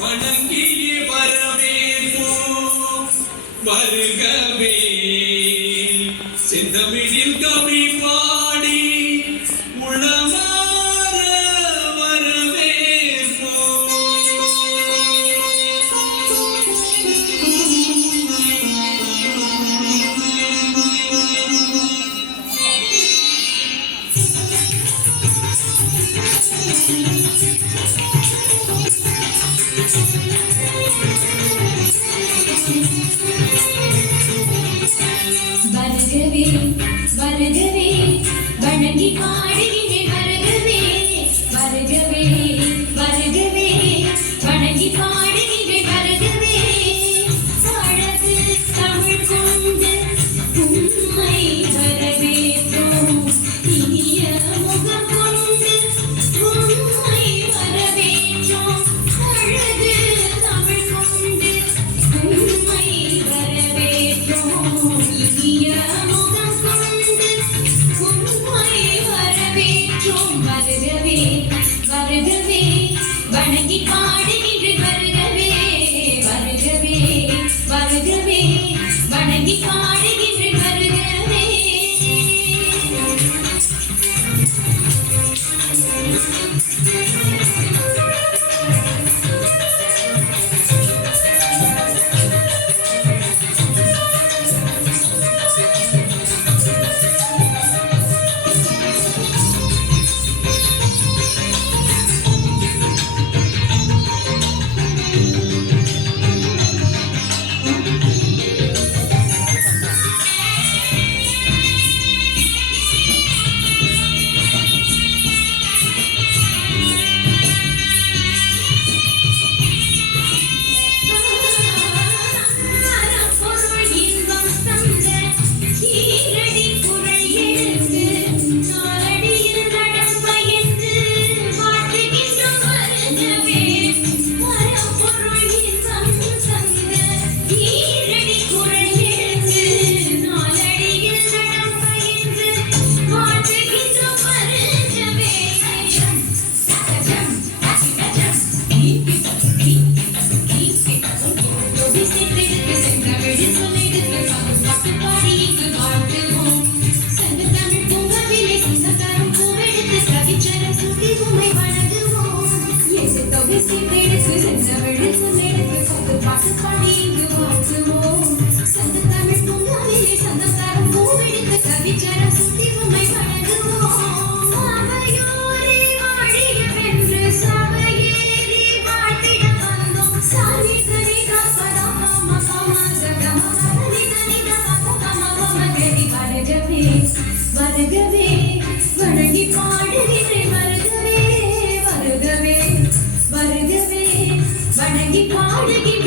வணங்கியே வரவேற்போம் வருகவே செந்தமிழில் கவி பாடி உளமாற வரவேற்போம். வருகவே வருகவே வணங்கி பாடுகிறேன் வருகவே வருகவே வருகவே வணங்கி பாடுகிறேன் வருகவே அழகு தமிழ் கொண்டு உம்மை வரவேற்றோம் இனிய முகம் கொண்டு உம்மை வரவேற்றோம் அழகு தமிழ் கொண்டு உம்மை வரவேற்றோம் இனிய முகம் கொண்டு உம்மை வரவேற்றோம் வருகவே வருகவே வணங்கி பாடுகின்ற வருகவே வருகவே வருகவே வணங்கி பாடுகின்ற வருகவே. வருகவே வணங்கி பாடுகிறேன் வருகவே வருகவே வருகவே வணங்கி பாடுகிறேன்.